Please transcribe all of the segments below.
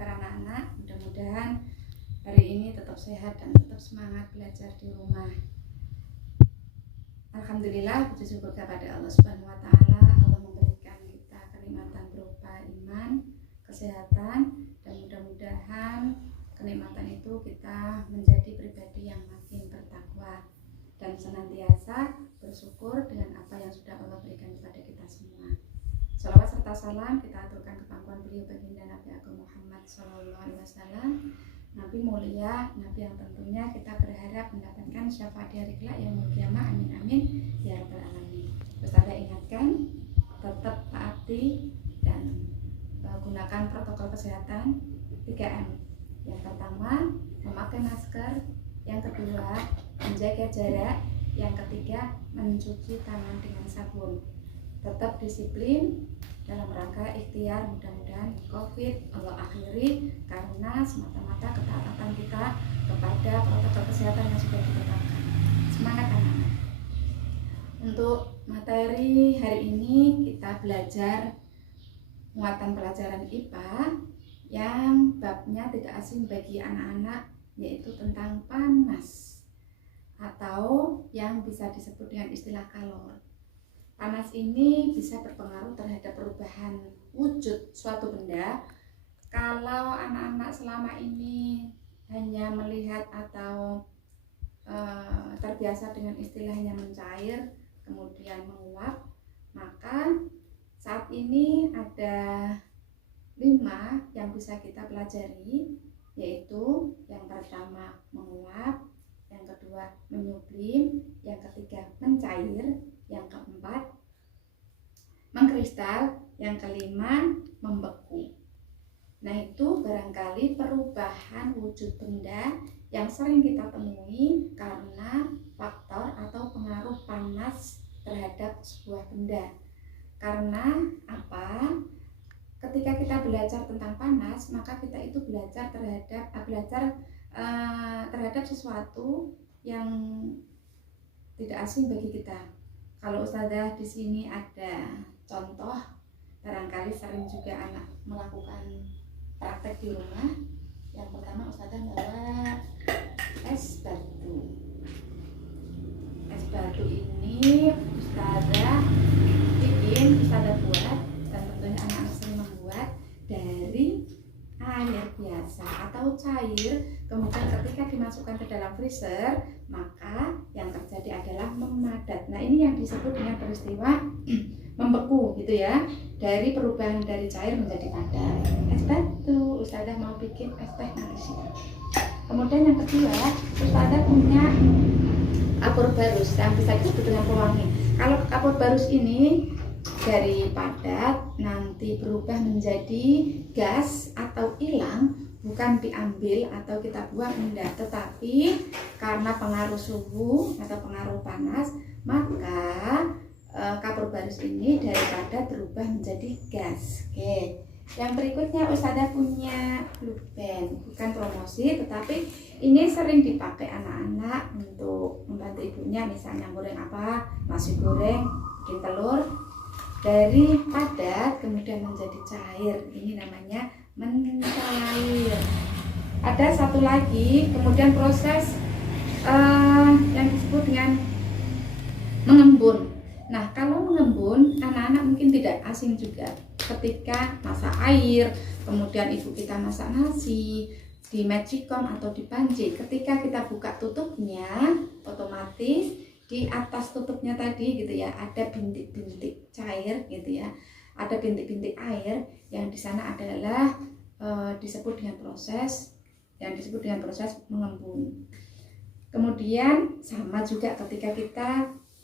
kabar anak-anak? Mudah-mudahan hari ini tetap sehat dan tetap semangat belajar di rumah. Alhamdulillah, puji syukur kepada Allah Subhanahu wa taala. Allah memberikan kita kenikmatan berupa iman, kesehatan, dan mudah-mudahan kenikmatan itu kita menjadi pribadi yang makin bertakwa dan senantiasa bersyukur dengan apa yang sudah Allah berikan kepada kita semua. Salawat serta salam kita aturkan ke pangkuan beliau baginda Nabi Agung Muhammad SAW, Nabi mulia, Nabi yang tentunya kita berharap mendapatkan syafaat di hari kelak yang mulia. Amin amin ya rabbal alamin. Terus ada ingatkan, tetap taati dan gunakan protokol kesehatan 3M. Yang pertama, memakai masker. Yang kedua, menjaga jarak. Yang ketiga, mencuci tangan dengan sabun. Tetap disiplin dalam rangka ikhtiar, mudah-mudahan COVID Allah akhiri karena semata-mata ketaatan kita kepada protokol kesehatan yang sudah ditetapkan. Semangat anak-anak. Untuk materi hari ini kita belajar muatan pelajaran IPA yang babnya tidak asing bagi anak-anak, yaitu tentang panas atau yang bisa disebut dengan istilah kalor. Panas ini bisa berpengaruh terhadap perubahan wujud suatu benda. Kalau anak-anak selama ini hanya melihat atau terbiasa dengan istilahnya mencair, kemudian menguap, maka saat ini ada 5 yang bisa kita pelajari, yaitu yang pertama menguap, yang kedua menyublim, yang ketiga mencair, yang keempat mengkristal, yang kelima membeku. Nah, itu barangkali perubahan wujud benda yang sering kita temui karena faktor atau pengaruh panas terhadap sebuah benda. Karena apa? Ketika kita belajar tentang panas, maka kita itu belajar terhadap sesuatu yang tidak asing bagi kita. Kalau Ustazah di sini ada contoh, barangkali sering juga anak melakukan praktek di rumah. Yang pertama, Ustazah bawa es batu. Es batu ini Ustazah buat, dan tentunya anak-anak sering membuat dari air biasa atau cair. Kemudian ketika dimasukkan ke dalam freezer, maka yang terjadi adalah memadat. Nah, ini yang disebut dengan peristiwa membeku gitu ya, dari perubahan dari cair menjadi padat. Es batu, Ustazah mau bikin es teh nanti. Kemudian yang kedua, Ustazah punya kapur barus yang bisa disebut dengan pewangi. Kalau kapur barus ini dari padat nanti berubah menjadi gas atau hilang, bukan diambil atau kita buang, enggak, tetapi karena pengaruh suhu atau pengaruh panas, maka kapur barus ini dari padat berubah menjadi gas. Oke. Yang berikutnya Ustazah punya blue band, bukan promosi, tetapi ini sering dipakai anak-anak untuk membantu ibunya, misalnya goreng apa, nasi goreng, bikin telur, dari padat kemudian menjadi cair. Ini namanya mencair. Ada satu lagi, kemudian proses yang disebut dengan mengembun. Nah, kalau mengembun, anak-anak mungkin tidak asing juga. Ketika masak air, kemudian ibu kita masak nasi di magicom atau di panci, ketika kita buka tutupnya, otomatis di atas tutupnya tadi gitu ya, ada bintik-bintik cair gitu ya, ada bintik-bintik air yang di sana adalah disebut dengan proses mengembun. Kemudian sama juga ketika kita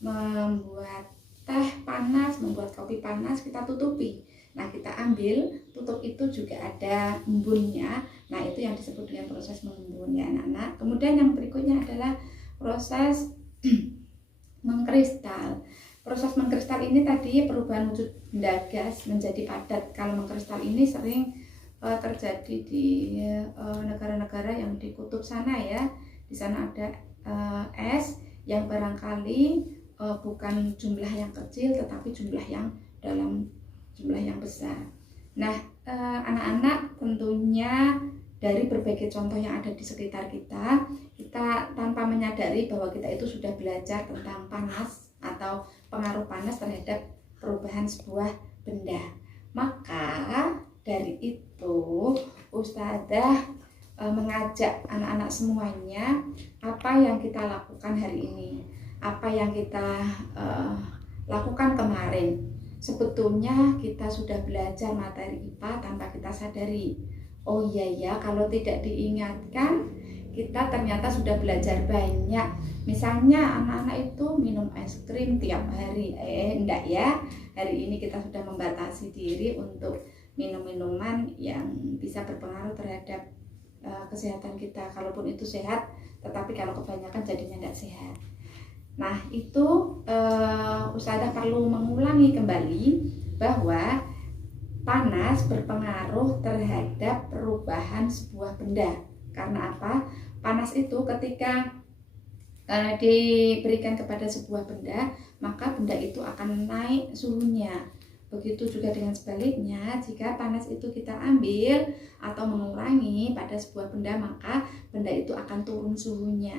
membuat teh panas, membuat kopi panas, kita tutupi. Nah, kita ambil tutup itu juga ada embunnya. Nah, itu yang disebut dengan proses mengembun ya anak-anak. Kemudian yang berikutnya adalah proses mengkristal. Proses mengkristal ini tadi perubahan wujud benda gas menjadi padat. Kalau mengkristal ini sering terjadi di negara-negara yang di kutub sana ya. Di sana ada es yang barangkali bukan jumlah yang kecil, tetapi jumlah yang dalam jumlah yang besar. Nah, anak-anak tentunya dari berbagai contoh yang ada di sekitar kita, kita tanpa menyadari bahwa kita itu sudah belajar tentang panas atau pengaruh panas terhadap perubahan sebuah benda. Maka dari itu Ustazah mengajak anak-anak semuanya, apa yang kita lakukan hari ini, apa yang kita lakukan kemarin. Sebetulnya kita sudah belajar materi IPA tanpa kita sadari. Oh iya ya, kalau tidak diingatkan, kita ternyata sudah belajar banyak. Misalnya anak-anak itu minum es krim tiap hari. Enggak ya, hari ini kita sudah membatasi diri untuk minum minuman yang bisa berpengaruh terhadap kesehatan kita. Kalaupun itu sehat, tetapi kalau kebanyakan jadinya tidak sehat. Nah itu Ustazah perlu mengulangi kembali bahwa panas berpengaruh terhadap perubahan sebuah benda. Karena apa? Panas itu ketika diberikan kepada sebuah benda, maka benda itu akan naik suhunya. Begitu juga dengan sebaliknya, jika panas itu kita ambil atau mengurangi pada sebuah benda, maka benda itu akan turun suhunya.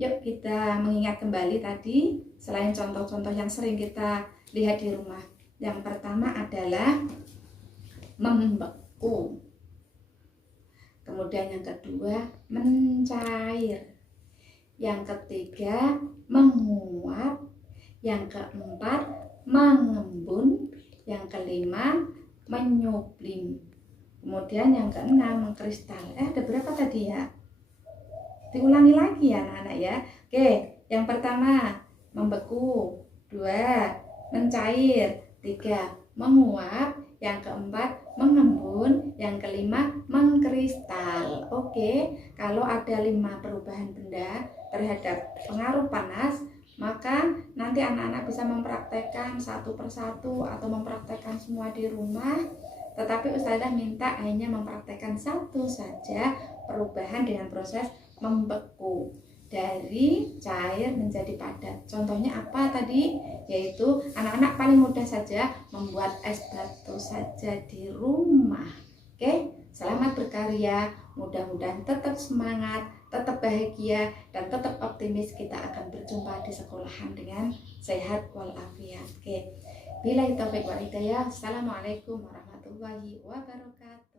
Yuk kita mengingat kembali tadi, selain contoh-contoh yang sering kita lihat di rumah. Yang pertama adalah membeku. Kemudian yang kedua mencair. Yang ketiga menguap. Yang keempat mengembun. Yang kelima menyublim. Kemudian yang keenam mengkristal. Ada berapa tadi ya? Diulangi lagi ya anak-anak ya. Oke, yang pertama membeku, 2 mencair, 3 menguap, yang keempat mengembun, yang kelima mengkristal. Oke, kalau ada 5 perubahan benda terhadap pengaruh panas, maka nanti anak-anak bisa mempraktekkan satu persatu atau mempraktekkan semua di rumah. Tetapi Ustazah minta hanya mempraktekkan satu saja perubahan dengan proses membeku dari cair menjadi padat. Contohnya apa tadi? Yaitu anak-anak paling mudah saja membuat es batu saja di rumah. Oke, selamat berkarya. Mudah-mudahan tetap semangat, tetap bahagia, dan tetap optimis. Kita akan berjumpa di sekolahan dengan sehat walafiat. Oke, billahi taufiq wal hidayah. Assalamualaikum warahmatullahi wabarakatuh.